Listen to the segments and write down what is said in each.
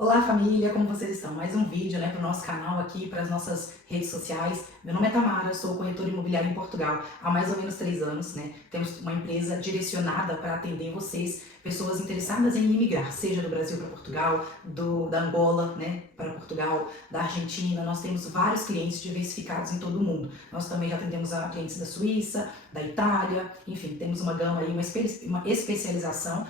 Olá família, como vocês estão? Mais um vídeo para o nosso canal aqui, para as nossas redes sociais. Meu nome é Tamara, eu sou corretora imobiliária em Portugal há mais ou menos 3 anos, né? Temos uma empresa direcionada para atender vocês, pessoas interessadas em imigrar, seja do Brasil para Portugal, da Angola, né, para Portugal, da Argentina. Nós temos vários clientes diversificados em todo o mundo. Nós também já atendemos a clientes da Suíça, da Itália, enfim, temos uma gama aí, uma especialização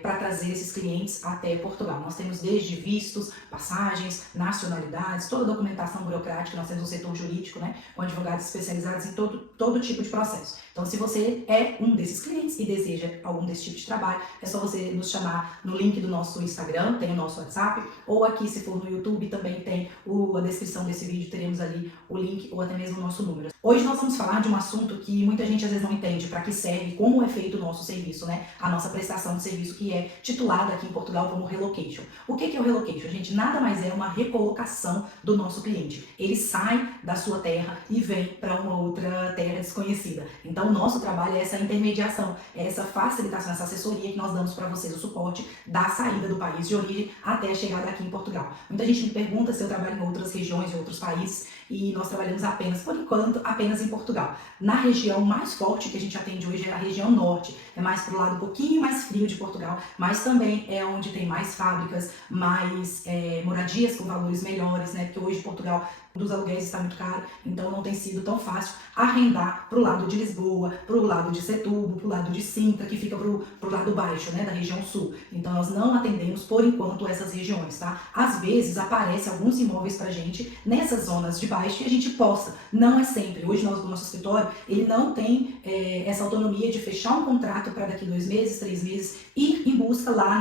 para trazer esses clientes até Portugal. Nós temos desde vistos, passagens, nacionalidades, toda a documentação burocrática. Nós temos um setor jurídico, né, com advogados especializados em todo tipo de processo. Então, se você é um desses clientes e deseja algum desse tipo de trabalho, é só você nos chamar no link do nosso Instagram, tem o nosso WhatsApp, ou aqui, se for no YouTube, também tem a descrição desse vídeo, teremos ali o link ou até mesmo o nosso número. Hoje nós vamos falar de um assunto que muita gente às vezes não entende para que serve, como é feito o nosso serviço, né? A nossa prestação de serviço, que é titulada aqui em Portugal como relocation. O que é o relocation, gente? Nada mais é uma recolocação do nosso cliente. Ele sai da sua terra e vem para uma outra terra desconhecida. Então, o nosso trabalho é essa intermediação, é essa facilitação, essa assessoria que nós damos para vocês, o suporte da saída do país de origem até a chegada aqui em Portugal. Muita gente me pergunta se eu trabalho em outras regiões, em outros países, e nós trabalhamos apenas, por enquanto, apenas em Portugal. Na região mais forte que a gente atende hoje é a região norte, é mais pro lado um pouquinho mais frio de Portugal, mas também é onde tem mais fábricas, mais moradias com valores melhores, né? Porque hoje Portugal dos aluguéis está muito caro, então não tem sido tão fácil arrendar pro lado de Lisboa, pro lado de Setúbal, pro lado de Sintra, que fica pro lado baixo, né, da região sul. Então nós não atendemos por enquanto essas regiões, tá? Às vezes aparece alguns imóveis pra gente nessas zonas de baixo e a gente posta. Não é sempre. Hoje o nosso escritório, ele não tem essa autonomia de fechar um contrato para daqui 2 meses, 3 meses, ir em busca lá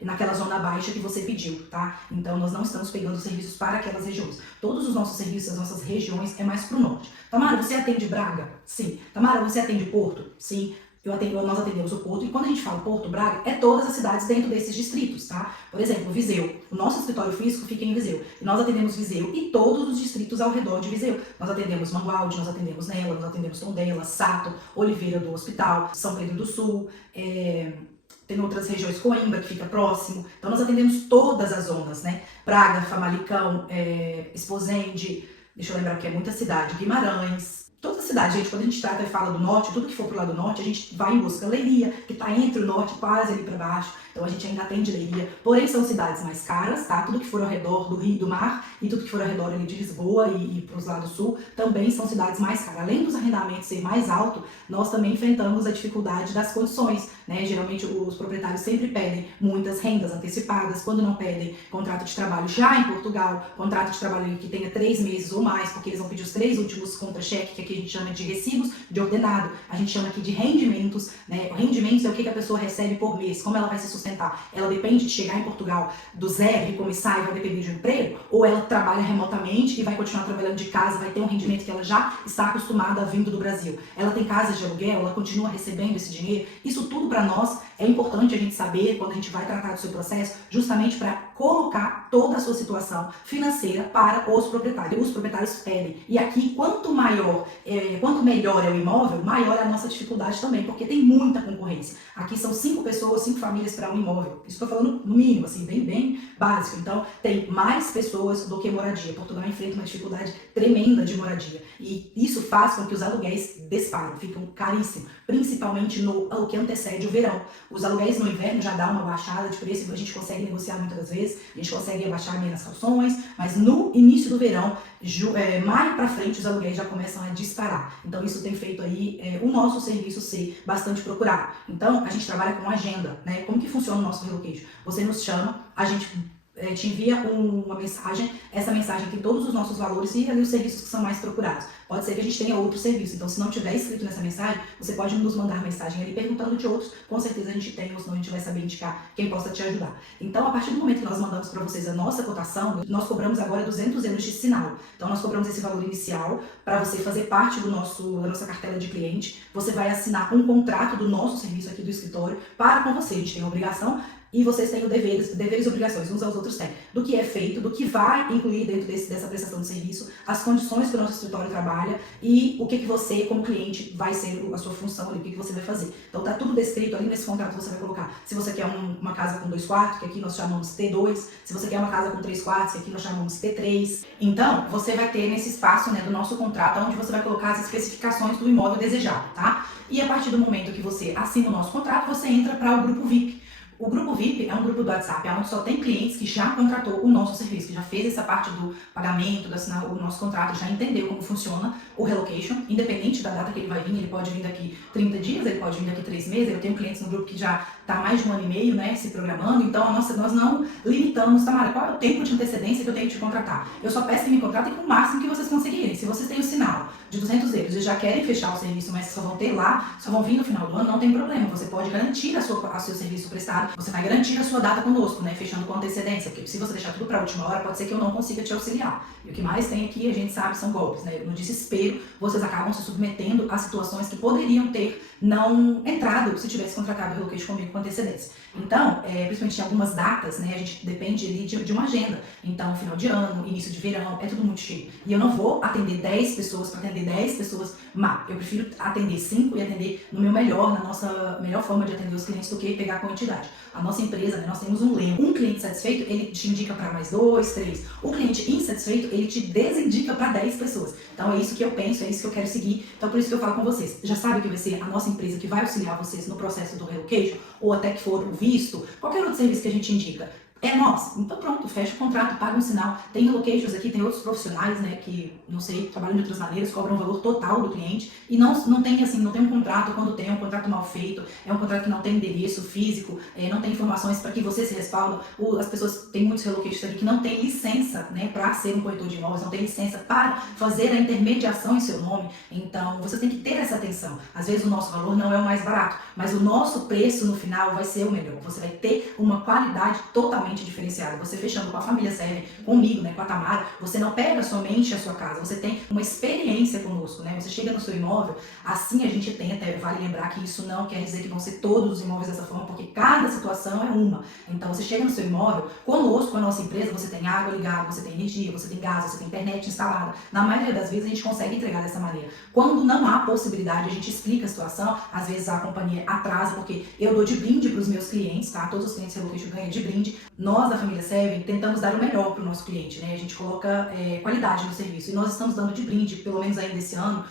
naquela zona baixa que você pediu, tá? Então nós não estamos pegando serviços para aquelas regiões. Todos os nossos serviços, as nossas regiões, é mais pro norte. Tamara, você atende Braga? Sim. Tamara, você atende Porto? Sim. Nós atendemos o Porto, e quando a gente fala Porto, Braga, é todas as cidades dentro desses distritos, tá? Por exemplo, Viseu. O nosso escritório físico fica em Viseu. E nós atendemos Viseu e todos os distritos ao redor de Viseu. Nós atendemos Mangualde, nós atendemos Nela, nós atendemos Tondela, Sato, Oliveira do Hospital, São Pedro do Sul, tem outras regiões, Coimbra, que fica próximo. Então nós atendemos todas as zonas, né? Braga, Famalicão, Esposende, deixa eu lembrar que é muita cidade, Guimarães. Toda a cidade, gente, quando a gente trata e fala do norte, tudo que for pro lado norte, a gente vai em busca. Leiria, que tá entre o norte, quase ali para baixo, então a gente ainda atende Leiria. Porém, são cidades mais caras, tá? Tudo que for ao redor do Rio e do Mar, e tudo que for ao redor ali de Lisboa e pros lados sul, também são cidades mais caras. Além dos arrendamentos ser mais alto, nós também enfrentamos a dificuldade das condições, né? Geralmente os proprietários sempre pedem muitas rendas antecipadas, quando não pedem contrato de trabalho já em Portugal, contrato de trabalho que tenha 3 meses ou mais, porque eles vão pedir os 3 últimos contra-cheque, que aqui a gente chama de recibos de ordenado, a gente chama aqui de rendimentos, né? Rendimentos é o que a pessoa recebe por mês, como ela vai se sustentar. Ela depende de chegar em Portugal do zero e começar e vai depender de um emprego, ou ela trabalha remotamente e vai continuar trabalhando de casa, vai ter um rendimento que ela já está acostumada a vindo do Brasil. Ela tem casas de aluguel, ela continua recebendo esse dinheiro. Isso tudo para nós é importante a gente saber quando a gente vai tratar do seu processo, justamente para colocar toda a sua situação financeira para os proprietários. Os proprietários pedem. E aqui, quanto melhor é o imóvel, maior é a nossa dificuldade também, porque tem muita concorrência. Aqui são 5 pessoas, 5 famílias para um imóvel. Isso estou falando no mínimo, assim, bem básico. Então, tem mais pessoas do que moradia. Portugal enfrenta uma dificuldade tremenda de moradia. E isso faz com que os aluguéis disparam, ficam caríssimos, principalmente no que antecede o verão. Os aluguéis no inverno já dá uma baixada de preço, a gente consegue negociar muitas das vezes, a gente consegue abaixar menos calções, mas no início do verão, maio para frente, os aluguéis já começam a disparar. Então isso tem feito aí o nosso serviço ser bastante procurado. Então a gente trabalha com agenda, né? Como que funciona o nosso relocation? Você nos chama, a gente te envia uma mensagem, essa mensagem tem todos os nossos valores e ali os serviços que são mais procurados. Pode ser que a gente tenha outro serviço, então se não tiver escrito nessa mensagem, você pode nos mandar mensagem ali perguntando de outros, com certeza a gente tem, ou senão a gente vai saber indicar quem possa te ajudar. Então, a partir do momento que nós mandamos para vocês a nossa cotação, nós cobramos agora 200 euros de sinal. Então, nós cobramos esse valor inicial para você fazer parte da nossa cartela de cliente. Você vai assinar um contrato do nosso serviço aqui do escritório para com você. A gente tem a obrigação e vocês têm deveres e obrigações, uns aos outros têm, do que é feito, do que vai incluir dentro dessa prestação de serviço, as condições que o nosso escritório trabalha e o que você, como cliente, vai ser a sua função ali, o que você vai fazer. Então tá tudo descrito ali nesse contrato, você vai colocar, se você quer uma casa com 2 quartos, que aqui nós chamamos T2, se você quer uma casa com 3 quartos, que aqui nós chamamos T3. Então, você vai ter nesse espaço, né, do nosso contrato, onde você vai colocar as especificações do imóvel desejado, tá? E a partir do momento que você assina o nosso contrato, você entra para o grupo VIP. O grupo VIP é um grupo do WhatsApp onde só tem clientes que já contratou o nosso serviço, que já fez essa parte do pagamento, de assinar o nosso contrato, já entendeu como funciona o relocation, independente da data que ele vai vir, ele pode vir daqui 30 dias, ele pode vir daqui 3 meses, eu tenho clientes no grupo que já está há mais de 1 ano e meio, né, se programando, então nós não limitamos, Tamara, qual é o tempo de antecedência que eu tenho que te contratar? Eu só peço que me contratem com o máximo que vocês conseguirem. Se vocês têm o sinal de 200 euros e já querem fechar o serviço, mas só vão ter lá, só vão vir no final do ano, não tem problema, você pode garantir a seu serviço prestado, você vai garantir a sua data conosco, né, fechando com antecedência, porque se você deixar tudo para a última hora, pode ser que eu não consiga te auxiliar. E o que mais tem aqui, a gente sabe, são golpes, né, no desespero, vocês acabam se submetendo a situações que poderiam ter não entrado se tivesse contratado o relocation comigo com antecedência. Então, principalmente em algumas datas, né, a gente depende ali de uma agenda. Então, final de ano, início de verão, é tudo muito cheio. E eu não vou atender 10 pessoas para atender 10 pessoas má. Eu prefiro atender 5 e atender no meu melhor, na nossa melhor forma de atender os clientes do que pegar quantidade. A nossa empresa, né, nós temos um lema. Um cliente satisfeito, ele te indica para mais 2, 3. O cliente insatisfeito, ele te desindica para 10 pessoas. Então, é isso que eu penso, é isso que eu quero seguir. Então, por isso que eu falo com vocês. Já sabe que vai ser a nossa empresa que vai auxiliar vocês no processo do relocation, ou até que for o visto, qualquer outro serviço que a gente indica. É nosso. Então pronto, fecha o contrato, paga um sinal. Tem relocations aqui, tem outros profissionais, né, que, não sei, trabalham de outras maneiras, cobram o valor total do cliente e não tem assim, não tem um contrato quando tem, é um contrato mal feito, é um contrato que não tem endereço físico, não tem informações para que você se respalda. As pessoas, tem muitos relocations aqui que não tem licença, né, para ser um corretor de imóveis, não tem licença para fazer a intermediação em seu nome. Então, você tem que ter essa atenção. Às vezes o nosso valor não é o mais barato, mas o nosso preço no final vai ser o melhor. Você vai ter uma qualidade totalmente diferenciada. Você fechando com a família Serve, comigo, né, com a Tamara, você não pega somente a sua casa, você tem uma experiência conosco, né? Você chega no seu imóvel, assim a gente tenta, vale lembrar que isso não quer dizer que vão ser todos os imóveis dessa forma, porque cada situação é uma. Então você chega no seu imóvel, conosco, com a nossa empresa, você tem água ligada, você tem energia, você tem gás, você tem internet instalada. Na maioria das vezes a gente consegue entregar dessa maneira. Quando não há possibilidade, a gente explica a situação, às vezes a companhia atrasa, porque eu dou de brinde para os meus clientes, tá? Todos os clientes relocation ganham de brinde. Nós, da família Seven, tentamos dar o melhor para o nosso cliente, né? A gente coloca qualidade no serviço e nós estamos dando de brinde, pelo menos ainda esse ano,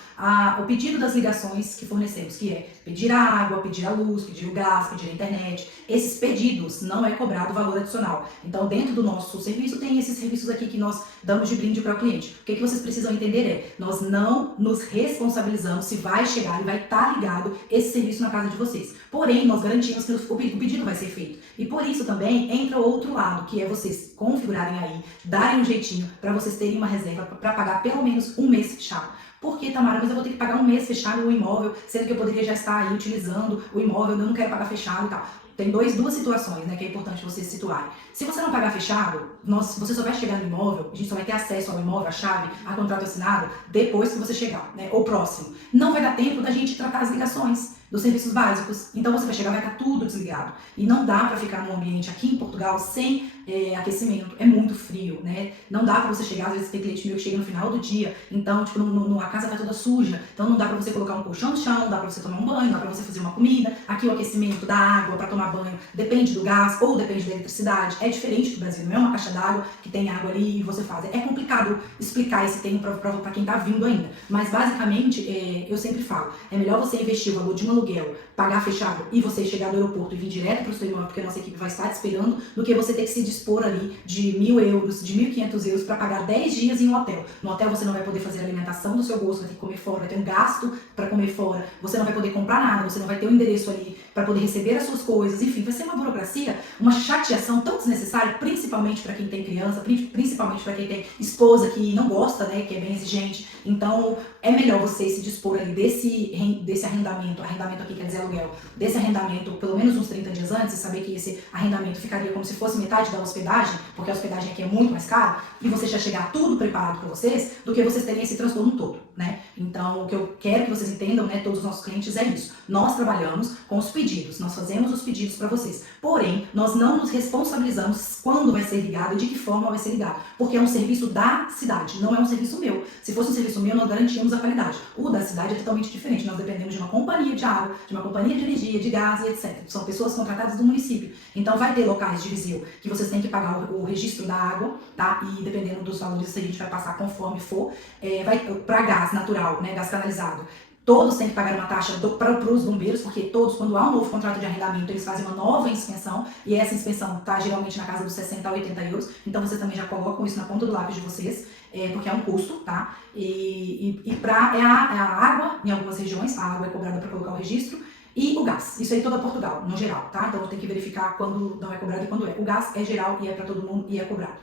o pedido das ligações que fornecemos, que é pedir a água, pedir a luz, pedir o gás, pedir a internet. Esses pedidos não é cobrado valor adicional. Então, dentro do nosso serviço, tem esses serviços aqui que nós damos de brinde para o cliente. O que vocês precisam entender nós não nos responsabilizamos se vai chegar e vai estar ligado esse serviço na casa de vocês. Porém, nós garantimos que o pedido vai ser feito. E por isso também entra o outro lado, que é vocês configurarem aí, darem um jeitinho para vocês terem uma reserva para pagar pelo menos um mês fechado. Por que, Tamara? Mas eu vou ter que pagar um mês fechado o imóvel, sendo que eu poderia já estar aí utilizando o imóvel, eu não quero pagar fechado e tal. Tem duas situações, né, que é importante vocês situarem. Se você não pagar fechado, você só vai chegar no imóvel, a gente só vai ter acesso ao imóvel, a chave, a contrato assinado, depois que você chegar, né, ou próximo. Não vai dar tempo da gente tratar as ligações dos serviços básicos. Então você vai chegar, vai estar tudo desligado. E não dá para ficar num ambiente aqui em Portugal sem aquecimento. É muito frio, né? Não dá para você chegar, às vezes tem cliente meu que chega no final do dia, então, tipo, a casa tá toda suja, então não dá para você colocar um colchão no chão, não dá para você tomar um banho, não dá para você fazer uma comida. Aqui o aquecimento da água para tomar banho depende do gás ou depende da eletricidade. É diferente do Brasil, não é uma caixa d'água que tem água ali e você faz. É complicado explicar esse termo para quem tá vindo ainda. Mas basicamente, eu sempre falo, é melhor você investir o valor de um aluguel, pagar fechado e você chegar do aeroporto e vir direto para o seu imóvel, porque a nossa equipe vai estar te esperando, do que você ter que se dispor ali de 1.000 euros, de 1.500 euros para pagar 10 dias em um hotel. No hotel você não vai poder fazer a alimentação do seu gosto, vai ter que comer fora, vai ter um gasto para comer fora, você não vai poder comprar nada, você não vai ter um endereço ali para poder receber as suas coisas, enfim, vai ser uma burocracia, uma chateação tão desnecessária, principalmente para quem tem criança, principalmente para quem tem esposa que não gosta, né, que é bem exigente. Então, é melhor você se dispor ali desse arrendamento arrendamento aqui quer dizer aluguel, desse arrendamento pelo menos uns 30 dias antes, e saber que esse arrendamento ficaria como se fosse metade da hospedagem, porque a hospedagem aqui é muito mais cara, e você já chegar tudo preparado para vocês, do que vocês terem esse transtorno todo, né? Então, o que eu quero que vocês entendam, né, todos os nossos clientes, é isso. Nós trabalhamos com os pedidos, nós fazemos os pedidos para vocês. Porém, nós não nos responsabilizamos quando vai ser ligado e de que forma vai ser ligado, porque é um serviço da cidade, não é um serviço meu. Se fosse um serviço meu, nós garantíamos a qualidade. O da cidade é totalmente diferente, nós dependemos de uma companhia de água, de uma companhia de energia, de gás e etc. São pessoas contratadas do município. Então, vai ter locais de Viseu que vocês têm que pagar o registro da água, tá? E dependendo dos valores, a gente vai passar conforme for. Vai para gás natural, né, gás canalizado. Todos têm que pagar uma taxa para os bombeiros, porque todos, quando há um novo contrato de arrendamento, eles fazem uma nova inspeção, e essa inspeção está geralmente na casa dos 60 a 80 euros, então vocês também já colocam isso na ponta do lápis de vocês, porque é um custo, tá? A água, em algumas regiões, a água é cobrada para colocar o registro, e o gás, isso aí toda Portugal, no geral, tá? Então tem que verificar quando não é cobrado e quando é. O gás é geral e é para todo mundo e é cobrado.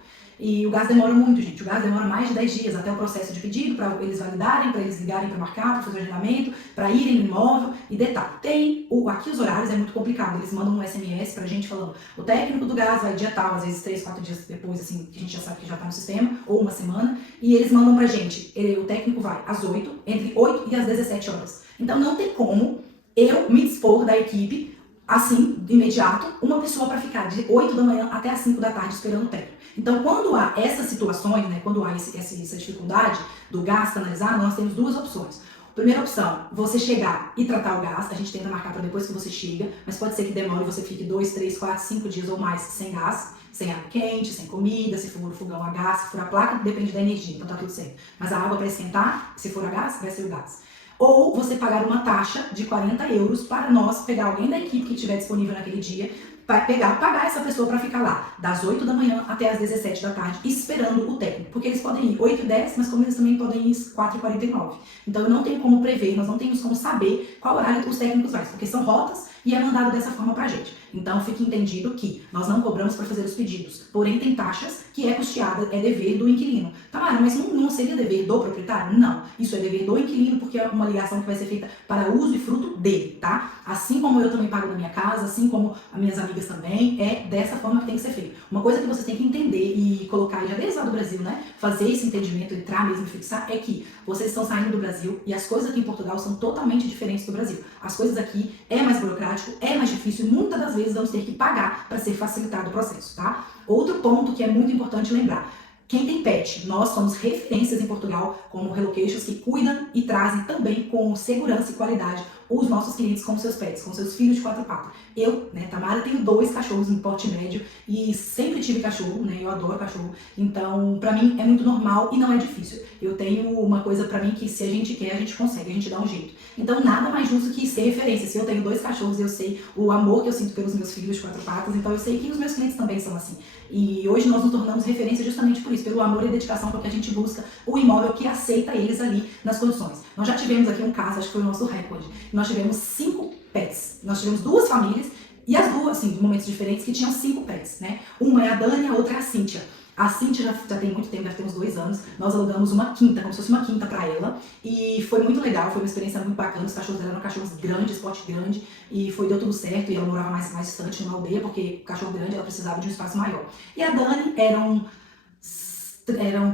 E o gás demora muito, gente. O gás demora mais de 10 dias até o processo de pedido, para eles validarem, para eles ligarem para marcar, para fazer o agendamento, para irem no imóvel. E detalhe, aqui os horários é muito complicado. Eles mandam um SMS pra gente falando, o técnico do gás vai dia tal, às vezes 3, 4 dias depois, assim, que a gente já sabe que já tá no sistema, ou uma semana. E eles mandam pra gente, o técnico vai às 8, entre 8 e às 17 horas. Então não tem como eu me dispor da equipe, assim, de imediato, uma pessoa para ficar de 8 da manhã até as 5 da tarde esperando o técnico. Então, quando há essas situações, né, quando há essa dificuldade do gás canalizado, nós temos duas opções. Primeira opção, você chegar e tratar o gás, a gente tenta marcar para depois que você chega, mas pode ser que demore e você fique 2, 3, 4, 5 dias ou mais sem gás, sem água quente, sem comida, se for o fogão a gás, se for a placa, depende da energia, então tá tudo certo. Mas a água para esquentar, se for a gás, vai ser o gás. Ou você pagar uma taxa de 40 euros para nós pegar alguém da equipe que estiver disponível naquele dia, vai pagar essa pessoa para ficar lá, das 8 da manhã até as 17 da tarde, esperando o técnico. Porque eles podem ir 8 e 10, mas como eles também podem ir 4 e 49. Então eu não tenho como prever, nós não temos como saber qual horário os técnicos vão, porque são rotas e é mandado dessa forma pra gente. Então fique entendido que nós não cobramos para fazer os pedidos, porém tem taxas que é custeada, é dever do inquilino. Tamara, mas não seria dever do proprietário? Não, isso é dever do inquilino, porque é uma ligação que vai ser feita para uso e fruto dele, tá? Assim como eu também pago na minha casa, assim como as minhas amigas também, é dessa forma que tem que ser feito. Uma coisa que você tem que entender e colocar já desde lá do Brasil, né? Fazer esse entendimento, entrar mesmo e fixar, é que vocês estão saindo do Brasil e as coisas aqui em Portugal são totalmente diferentes do Brasil. As coisas aqui é mais burocrático, é mais difícil e muitas das vezes vamos ter que pagar para ser facilitado o processo, tá? Outro ponto que é muito importante lembrar. Quem tem pet, nós somos referências em Portugal como relocations que cuidam e trazem também com segurança e qualidade os nossos clientes com seus pets, com seus filhos de 4 patas. Eu, né, Tamara, tenho 2 cachorros em porte médio e sempre tive cachorro, né, eu adoro cachorro. Então, pra mim é muito normal e não é difícil. Eu tenho uma coisa pra mim que se a gente quer, a gente consegue, a gente dá um jeito. Então, nada mais justo que ser referência. Se eu tenho 2 cachorros, eu sei o amor que eu sinto pelos meus filhos de 4 patas, então eu sei que os meus clientes também são assim. E hoje nós nos tornamos referência justamente por isso, pelo amor e dedicação que a gente busca o imóvel que aceita eles ali nas condições. Nós já tivemos aqui um caso, acho que foi o nosso recorde. Nós tivemos 5 pets. Nós tivemos 2 famílias e as duas, assim, em momentos diferentes, que tinham 5 pets, né? Uma é a Dani, a outra é a Cíntia. A Cíntia já tem muito tempo, deve ter uns 2 anos. Nós alugamos uma quinta, como se fosse uma quinta pra ela. E foi muito legal, foi uma experiência muito bacana. Os cachorros dela eram cachorros grandes, porte grande. E deu tudo certo. E ela morava mais distante, numa aldeia, porque cachorro grande ela precisava de um espaço maior. E a Dani eram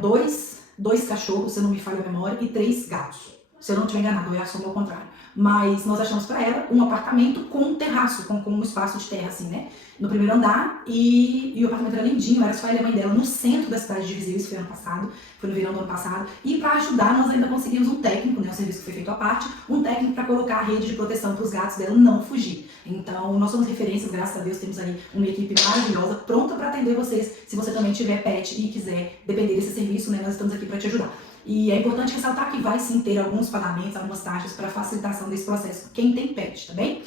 dois cachorros, se eu não me falha a memória, e 3 gatos. Se eu não estiver enganado, eu assumo ao contrário. Mas nós achamos para ela um apartamento com um terraço, com um espaço de terra, assim, né? No primeiro andar, e o apartamento era lindinho, era só ela e a mãe dela no centro da cidade de Viseu, isso foi ano passado, foi no verão do ano passado. E para ajudar, nós ainda conseguimos um técnico, né? Um serviço que foi feito à parte, um técnico para colocar a rede de proteção para os gatos dela não fugir. Então, nós somos referências, graças a Deus, temos aí uma equipe maravilhosa, pronta para atender vocês, se você também tiver pet e quiser depender desse serviço, né? Nós estamos aqui para te ajudar. E é importante ressaltar que vai sim ter alguns pagamentos, algumas taxas para facilitação desse processo, quem tem pet, tá bem?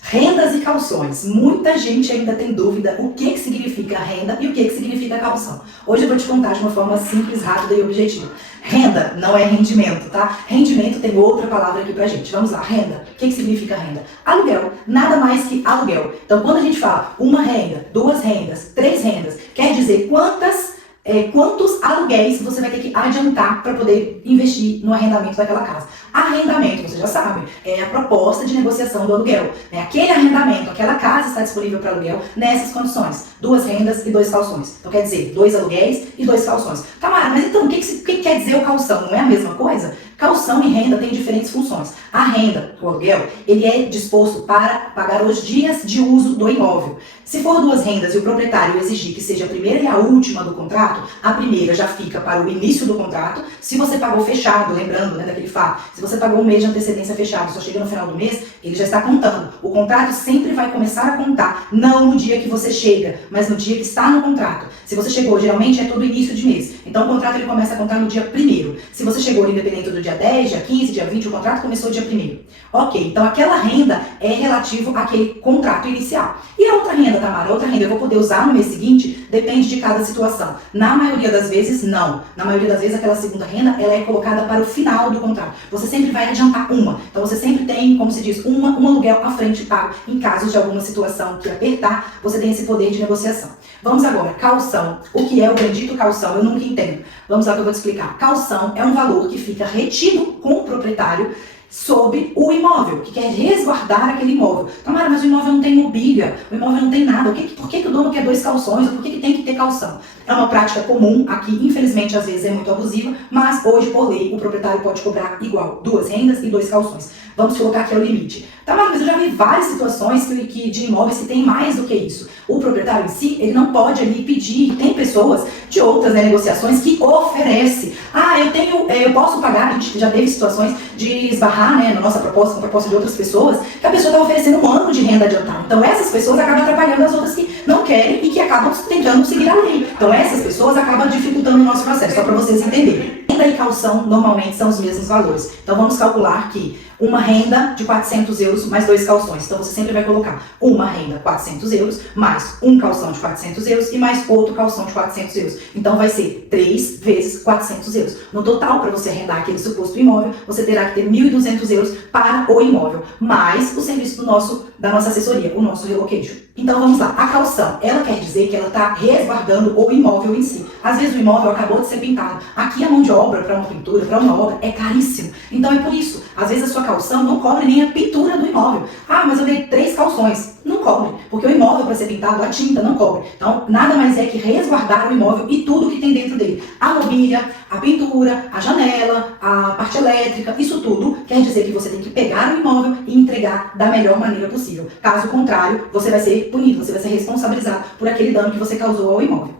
Rendas e calções. Muita gente ainda tem dúvida o que significa renda e o que significa calção. Hoje eu vou te contar de uma forma simples, rápida e objetiva. Renda não é rendimento, tá? Rendimento tem outra palavra aqui pra gente. Vamos lá, renda. O que significa renda? Aluguel. Nada mais que aluguel. Então, quando a gente fala uma renda, 2 rendas, 3 rendas, quer dizer quantas quantos aluguéis você vai ter que adiantar para poder investir no arrendamento daquela casa. Arrendamento, você já sabe, é a proposta de negociação do aluguel. Né? Aquele arrendamento, aquela casa está disponível para aluguel nessas condições. 2 rendas e 2 calções. Então quer dizer, 2 aluguéis e 2 calções. Tamara, mas então o que quer dizer o calção? Não é a mesma coisa? Calção e renda têm diferentes funções. A renda, o aluguel, ele é disposto para pagar os dias de uso do imóvel. Se for 2 rendas e o proprietário exigir que seja a primeira e a última do contrato, a primeira já fica para o início do contrato. Se você pagou fechado, lembrando, né, daquele fato, se você pagou um mês de antecedência fechado, só chega no final do mês, ele já está contando. O contrato sempre vai começar a contar, não no dia que você chega, mas no dia que está no contrato. Se você chegou, geralmente é todo início de mês. Então o contrato ele começa a contar no dia 1º. Se você chegou independente do dia 10, dia 15, dia 20, o contrato começou dia 1º. Ok, então aquela renda é relativo àquele contrato inicial. E a outra renda, Tamara? A outra renda eu vou poder usar no mês seguinte? Depende de cada situação. Na maioria das vezes, não. Na maioria das vezes, aquela segunda renda, ela é colocada para o final do contrato. Você sempre vai adiantar uma. Então você sempre tem, como se diz, um aluguel à frente pago. Em caso de alguma situação que apertar, você tem esse poder de negociação. Vamos agora, calção. O que é o bendito calção? Eu nunca entendo. Vamos lá que eu vou te explicar. Calção é um valor que fica retido com o proprietário sobre o imóvel, que quer resguardar aquele imóvel. Tamara, mas o imóvel não tem mobília, o imóvel não tem nada. Por que o dono quer 2 calções? Ou por que tem que ter calção? É uma prática comum aqui, infelizmente às vezes é muito abusiva, mas hoje por lei o proprietário pode cobrar igual, 2 rendas e 2 calções. Vamos colocar aqui o limite. Tamara, mas eu já vi várias situações de imóveis que tem mais do que isso. O proprietário em si, ele não pode ali pedir. Tem pessoas de outras negociações que oferecem. Eu posso pagar. A gente já teve situações de esbarrar, né, na nossa proposta, com a proposta de outras pessoas, que a pessoa está oferecendo 1 ano de renda adiantada. Então essas pessoas acabam atrapalhando as outras que não querem e que acabam tentando seguir a lei. Então essas pessoas acabam dificultando o nosso processo, só para vocês entenderem. Renda e calção normalmente são os mesmos valores. Então vamos calcular que uma renda de 400 euros mais 2 calções. Então você sempre vai colocar uma renda 400 euros mais um calção de 400 euros e mais outro calção de 400 euros. Então vai ser 3 vezes 400 euros. No total, para você arrendar aquele suposto imóvel, você terá que ter 1.200 euros para o imóvel, mais o serviço da nossa assessoria, o nosso relocation. Então vamos lá, a calção, ela quer dizer que ela está resguardando o imóvel em si. Às vezes o imóvel acabou de ser pintado. Aqui a mão de obra para uma pintura, para uma obra, é caríssimo. Então é por isso, às vezes a sua calção não cobre nem a pintura do imóvel. Ah, mas eu dei 3 calções. Não cobre, porque o imóvel para ser pintado, a tinta não cobre. Então, nada mais é que resguardar o imóvel e tudo que tem dentro dele. A mobília, a pintura, a janela, a parte elétrica, isso tudo quer dizer que você tem que pegar o imóvel e entregar da melhor maneira possível. Caso contrário, você vai ser punido, você vai ser responsabilizado por aquele dano que você causou ao imóvel.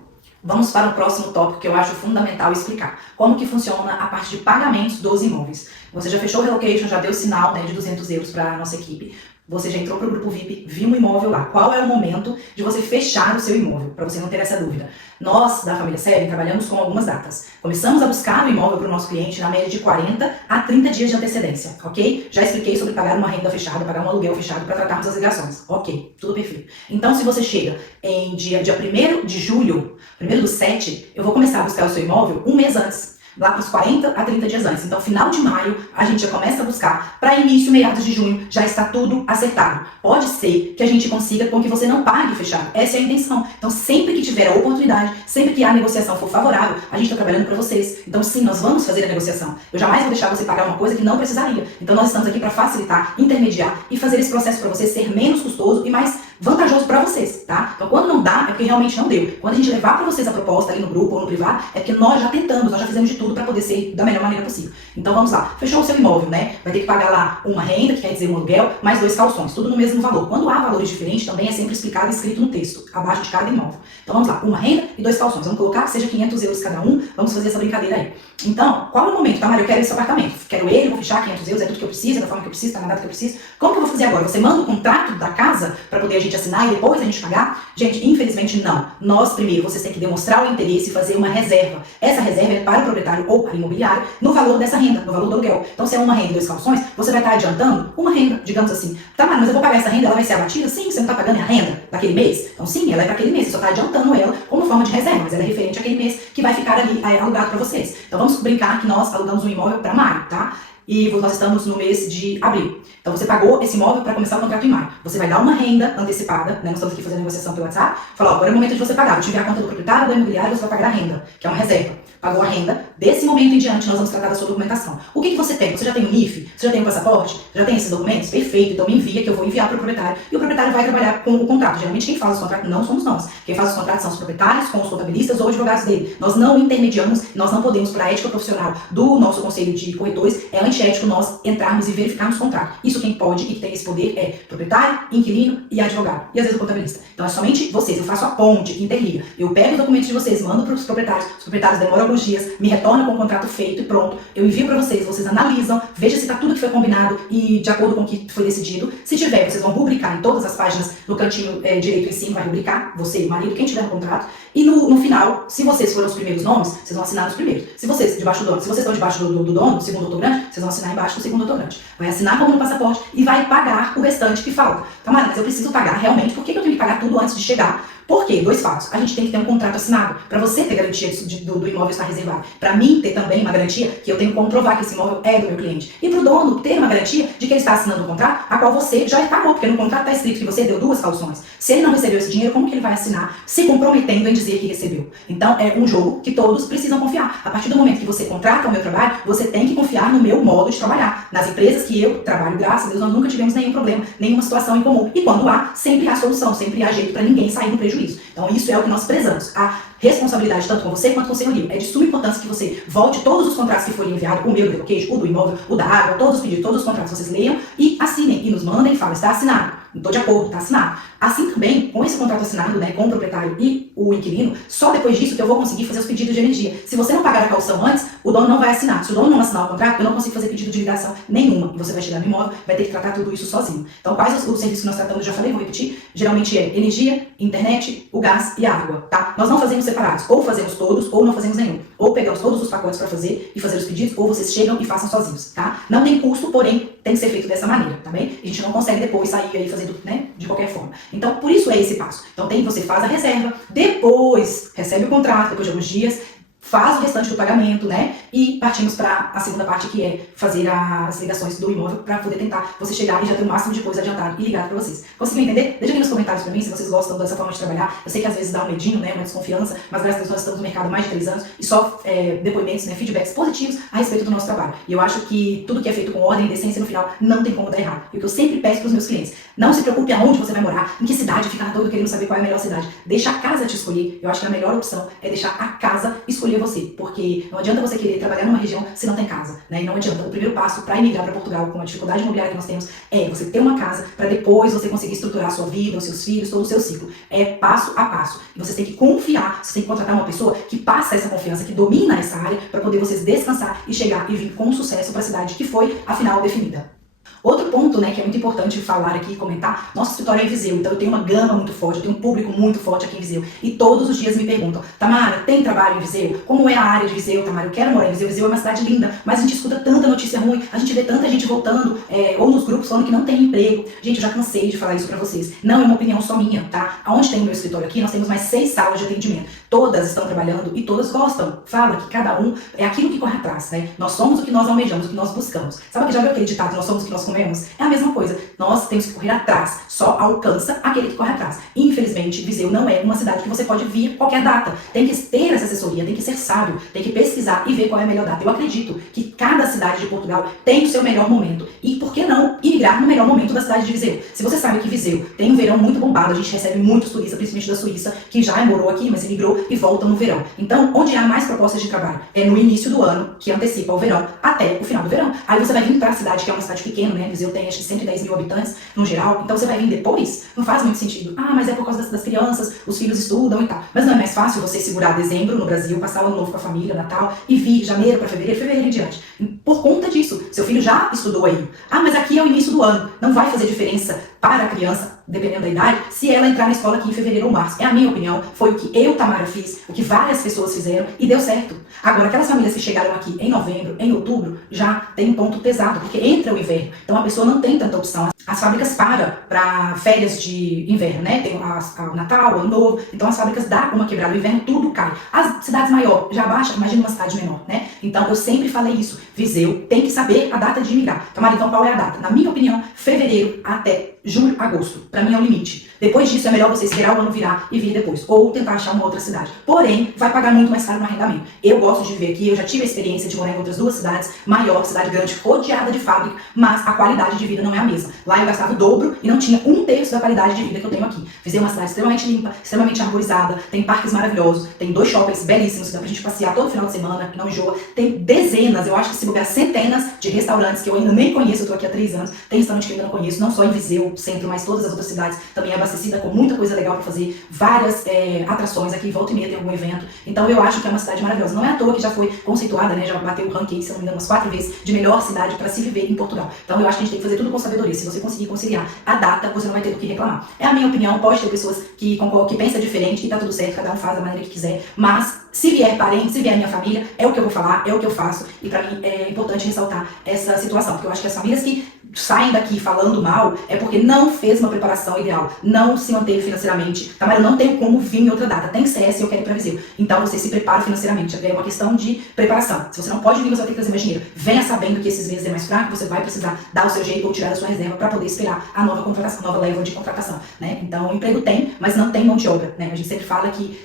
Vamos para o próximo tópico que eu acho fundamental explicar. Como que funciona a parte de pagamentos dos imóveis. Você já fechou o relocation, já deu sinal, né, de 200 euros para a nossa equipe. Você já entrou para o grupo VIP, viu um imóvel lá. Qual é o momento de você fechar o seu imóvel? Para você não ter essa dúvida. Nós, da família Seven, trabalhamos com algumas datas. Começamos a buscar o imóvel para o nosso cliente na média de 40 a 30 dias de antecedência, ok? Já expliquei sobre pagar uma renda fechada, pagar um aluguel fechado para tratarmos as ligações. Ok, tudo perfeito. Então, se você chega em dia 1º de julho, 1º/7, eu vou começar a buscar o seu imóvel um mês antes. Lá para os 40 a 30 dias antes. Então, final de maio, a gente já começa a buscar. Para início, meados de junho, já está tudo acertado. Pode ser que a gente consiga com que você não pague fechado. Essa é a intenção. Então, sempre que tiver a oportunidade, sempre que a negociação for favorável, a gente está trabalhando para vocês. Então, sim, nós vamos fazer a negociação. Eu jamais vou deixar você pagar uma coisa que não precisaria. Então, nós estamos aqui para facilitar, intermediar e fazer esse processo para você ser menos custoso e mais vantajoso para vocês, tá? Então, quando não dá, é porque realmente não deu. Quando a gente levar para vocês a proposta ali no grupo ou no privado, é porque nós já tentamos, nós já fizemos de tudo para poder ser da melhor maneira possível. Então, vamos lá. Fechou o seu imóvel, né? Vai ter que pagar lá uma renda, que quer dizer um aluguel, mais 2 calções, tudo no mesmo valor. Quando há valores diferentes, também é sempre explicado e escrito no texto, abaixo de cada imóvel. Então, vamos lá. Uma renda e 2 calções. Vamos colocar que seja 500 euros cada um. Vamos fazer essa brincadeira aí. Então, qual é o momento? Tá, Maria, eu quero esse apartamento. Quero ele, vou fechar 500 euros, é tudo que eu preciso, é da forma que eu preciso, tá na data que eu preciso. Como que eu vou fazer agora? Você manda o contrato da casa para poder a gente assinar e depois a gente pagar? Gente, infelizmente não. Nós, primeiro, vocês têm que demonstrar o interesse e fazer uma reserva. Essa reserva é para o proprietário ou para o imobiliário no valor dessa renda, no valor do aluguel. Então, se é uma renda e 2 calções, você vai estar adiantando uma renda, digamos assim. Tá, mas eu vou pagar essa renda, ela vai ser abatida? Sim, você não está pagando a renda daquele mês? Então, sim, ela é para aquele mês, você só está adiantando ela como forma de reserva, mas ela é referente àquele mês que vai ficar ali alugado para vocês. Então, vamos brincar que nós alugamos um imóvel para maio, tá? e nós estamos no mês de abril. Então você pagou esse imóvel para começar o contrato em maio. Você vai dar uma renda antecipada, né? Nós estamos aqui fazendo negociação pelo WhatsApp, falar, agora é o momento de você pagar. Vou te enviar a conta do proprietário, do imobiliário, você vai pagar a renda, que é uma reserva. Pagou a renda, desse momento em diante nós vamos tratar da sua documentação. O que você tem? Você já tem o NIF? Você já tem o passaporte? Já tem esses documentos? Perfeito, então me envia que eu vou enviar para o proprietário. E o proprietário vai trabalhar com o contrato. Geralmente quem faz os contratos não somos nós. Quem faz os contratos são os proprietários, com os contabilistas ou advogados dele. Nós não intermediamos, nós não podemos, para a ética profissional do nosso conselho de corretores, é antiético nós entrarmos e verificarmos o contrato. Isso quem pode e que tem esse poder é proprietário, inquilino e advogado. E às vezes o contabilista. Então é somente vocês, eu faço a ponte que interliga. Eu pego os documentos de vocês, mando para os proprietários demoram alguns dias, me retornam com o contrato feito e pronto. Eu envio para vocês, vocês analisam, vejam se está tudo que foi combinado e de acordo com o que foi decidido. Se tiver, vocês vão rubricar em todas as páginas, no cantinho direito em cima, vai rubricar, você e o marido, quem tiver no contrato. E no final, se vocês forem os primeiros nomes, vocês vão assinar os primeiros. Se vocês estão debaixo do dono, do segundo autogrante, vocês vão assinar embaixo do segundo autogrante. Vai assinar como no passaporte e vai pagar o restante que falta. Tamara, mas eu preciso pagar realmente, por que eu tenho que pagar tudo antes de chegar? Por quê? Dois fatos. A gente tem que ter um contrato assinado para você ter garantia do imóvel estar reservado. Para mim ter também uma garantia que eu tenho que comprovar que esse imóvel é do meu cliente. E para o dono ter uma garantia de que ele está assinando um contrato a qual você já pagou, porque no contrato está escrito que você deu 2 calções. Se ele não recebeu esse dinheiro, como que ele vai assinar se comprometendo em dizer que recebeu? Então é um jogo que todos precisam confiar. A partir do momento que você contrata o meu trabalho, você tem que confiar no meu modo de trabalhar. Nas empresas que eu trabalho, graças a Deus, nós nunca tivemos nenhum problema, nenhuma situação em comum. E quando há, sempre há solução, sempre há jeito para ninguém sair no prejuízo. Então isso é o que nós prezamos. A responsabilidade, tanto com você quanto com o senhorio, é de suma importância que você volte todos os contratos que forem enviados, o meu do bloqueio, o do imóvel, o da água, todos os pedidos, todos os contratos, vocês leiam e assinem e nos mandem e falem, está assinado. Não estou de acordo, está assinado. Assim também, com esse contrato assinado, né, com o proprietário e o inquilino, só depois disso que eu vou conseguir fazer os pedidos de energia. Se você não pagar a caução antes, o dono não vai assinar. Se o dono não assinar o contrato, eu não consigo fazer pedido de ligação nenhuma. E você vai chegar no imóvel, vai ter que tratar tudo isso sozinho. Então, quais os serviços que nós tratamos, eu já falei, vou repetir, geralmente é energia, internet, o gás e a água, tá? Nós não fazemos separados, ou fazemos todos, ou não fazemos nenhum. Ou pegamos todos os pacotes para fazer e fazer os pedidos, ou vocês chegam e façam sozinhos, tá? Não tem custo, porém, tem que ser feito dessa maneira, tá bem? A gente não consegue depois sair aí fazendo, né, de qualquer forma. Então, por isso é esse passo. Então, você faz a reserva, depois recebe o contrato, depois de alguns dias, faz o restante do pagamento, né? E partimos para a segunda parte, que é fazer as ligações do imóvel para poder tentar você chegar e já ter o máximo de coisa adiantado e ligado para vocês. Conseguiu entender? Deixa aqui nos comentários para mim se vocês gostam dessa forma de trabalhar. Eu sei que às vezes dá um medinho, né? Uma desconfiança, mas graças a Deus nós estamos no mercado há mais de 3 anos e só depoimentos, né? Feedbacks positivos a respeito do nosso trabalho. E eu acho que tudo que é feito com ordem e decência no final não tem como dar errado. E o que eu sempre peço para os meus clientes, não se preocupe aonde você vai morar, em que cidade, ficar todo querendo saber qual é a melhor cidade. Deixa a casa te escolher. Eu acho que a melhor opção é deixar a casa escolher você, porque não adianta você querer trabalhar numa região se não tem casa, né? E não adianta. O primeiro passo para emigrar para Portugal, com a dificuldade imobiliária que nós temos, é você ter uma casa para depois você conseguir estruturar a sua vida, os seus filhos, todo o seu ciclo. É passo a passo. E vocês têm que confiar, vocês têm que contratar uma pessoa que passa essa confiança, que domina essa área, para poder vocês descansar e chegar e vir com sucesso para a cidade que foi, afinal, definida. Outro ponto, né, que é muito importante falar aqui e comentar, nosso escritório é em Viseu, então eu tenho uma gama muito forte, eu tenho um público muito forte aqui em Viseu. E todos os dias me perguntam, Tamara, tem trabalho em Viseu? Como é a área de Viseu, Tamara? Eu quero morar em Viseu, Viseu é uma cidade linda, mas a gente escuta tanta notícia ruim, a gente vê tanta gente voltando, ou nos grupos falando que não tem emprego. Gente, eu já cansei de falar isso pra vocês. Não é uma opinião só minha, tá? Onde tem o meu escritório aqui, nós temos mais 6 salas de atendimento. Todas estão trabalhando e todas gostam. Fala que cada um é aquilo que corre atrás, né? Nós somos o que nós almejamos, o que nós buscamos. Sabe que já viu aquele ditado, nós somos o que nós comemos? É a mesma coisa. Nós temos que correr atrás. Só alcança aquele que corre atrás. Infelizmente, Viseu não é uma cidade que você pode vir qualquer data. Tem que ter essa assessoria, tem que ser sábio, tem que pesquisar e ver qual é a melhor data. Eu acredito que cada cidade de Portugal tem o seu melhor momento. E por que não imigrar no melhor momento da cidade de Viseu? Se você sabe que Viseu tem um verão muito bombado, a gente recebe muitos turistas, principalmente da Suíça, que já morou aqui, mas emigrou e volta no verão. Então, onde há mais propostas de trabalho? É no início do ano, que antecipa o verão, até o final do verão. Aí você vai vir para a cidade, que é uma cidade pequena, né? Viseu tem acho que 110 mil habitantes no geral, então você vai vir depois? Não faz muito sentido. Ah, mas é por causa das crianças, os filhos estudam e tal. Mas não é mais fácil você segurar dezembro no Brasil, passar o ano novo com a família, Natal, e vir janeiro para fevereiro em diante. Por conta disso, seu filho já estudou aí. Ah, mas aqui é o início do ano. Não vai fazer diferença para a criança, dependendo da idade, se ela entrar na escola aqui em fevereiro ou março. É a minha opinião, foi o que eu, Tamara, fiz, o que várias pessoas fizeram e deu certo. Agora, aquelas famílias que chegaram aqui em novembro, em outubro, já tem um ponto pesado, porque entra o inverno, então a pessoa não tem tanta opção. As fábricas param para férias de inverno, né? Tem o Natal, o Ano Novo, então as fábricas dão uma quebrada, o inverno tudo cai. As cidades maiores já baixam, imagina uma cidade menor, né? Então eu sempre falei isso. Viseu tem que saber a data de imigrar. Tamara, então qual é a data? Na minha opinião, fevereiro até julho, agosto. Pra mim é o limite. Depois disso é melhor você esperar o ano virar e vir depois. Ou tentar achar uma outra cidade. Porém, vai pagar muito mais caro no arrendamento. Eu gosto de viver aqui, eu já tive a experiência de morar em outras duas cidades, maior, cidade grande, rodeada de fábrica, mas a qualidade de vida não é a mesma. Lá eu gastava o dobro e não tinha 1/3 da qualidade de vida que eu tenho aqui. Viseu é uma cidade extremamente limpa, extremamente arborizada, tem parques maravilhosos, tem 2 shoppings belíssimos, dá pra gente passear todo final de semana, não enjoa. Tem dezenas, eu acho que se bobear centenas de restaurantes que eu ainda nem conheço, eu tô aqui há 3 anos, tem restaurante que eu ainda não conheço, não só em Viseu, centro, mas todas as outras cidades também é abastecida com muita coisa legal pra fazer, várias atrações aqui, volta e meia tem algum evento. Então eu acho que é uma cidade maravilhosa. Não é à toa que já foi conceituada, né, já bateu o ranking, se não me engano, umas 4 vezes, de melhor cidade para se viver em Portugal. Então eu acho que a gente tem que fazer tudo com sabedoria. Se você conseguir conciliar a data, você não vai ter do que reclamar. É a minha opinião, pode ter pessoas que pensam diferente e tá tudo certo, cada um faz da maneira que quiser, mas se vier parente, se vier minha família, é o que eu vou falar, é o que eu faço, e pra mim é importante ressaltar essa situação, porque eu acho que as famílias que saem daqui falando mal é porque não fez uma preparação ideal, não se manteve financeiramente. Tá, mas eu não tenho como vir em outra data, tem CS e eu quero ir pra Viseu. Então você se prepara financeiramente, é uma questão de preparação. Se você não pode vir, você vai ter que trazer mais dinheiro. Venha sabendo que esses meses é mais fraco, você vai precisar dar o seu jeito ou tirar da sua reserva para poder esperar a nova contratação, nova leva de contratação, né? Então, emprego tem, mas não tem mão de obra, né? A gente sempre fala que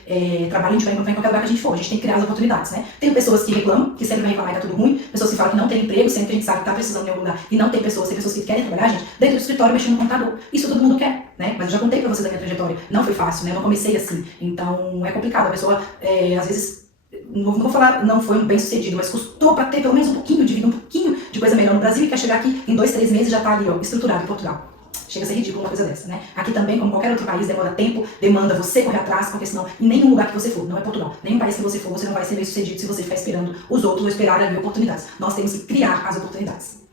trabalho a gente vai encontrar em qualquer lugar que a gente for, a gente tem que criar as oportunidades, né? Tem pessoas que reclamam, que sempre vão reclamar que tá tudo ruim, pessoas que falam que não tem emprego, sempre que a gente sabe que tá precisando em algum lugar e não tem pessoas que querem trabalhar, gente, dentro do escritório mexendo no computador. Isso todo mundo quer, né? Mas eu já contei pra vocês da minha trajetória, não foi fácil, né? Eu não comecei assim, então é complicado, a pessoa às vezes não vou falar não foi um bem sucedido, mas custou para ter pelo menos um pouquinho de vida, um pouquinho de coisa melhor no Brasil e quer chegar aqui em 2, 3 meses já tá ali, ó, estruturado em Portugal. Chega a ser ridículo uma coisa dessa, né? Aqui também, como qualquer outro país, demora tempo, demanda você correr atrás, porque senão, em nenhum lugar que você for, não é Portugal, nenhum país que você for, você não vai ser bem sucedido se você ficar esperando os outros ou esperar ali oportunidades. Nós temos que criar as oportunidades.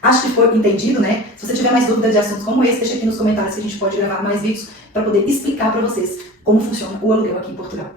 Acho que foi entendido, né? Se você tiver mais dúvidas de assuntos como esse, deixa aqui nos comentários que a gente pode gravar mais vídeos para poder explicar para vocês como funciona o aluguel aqui em Portugal.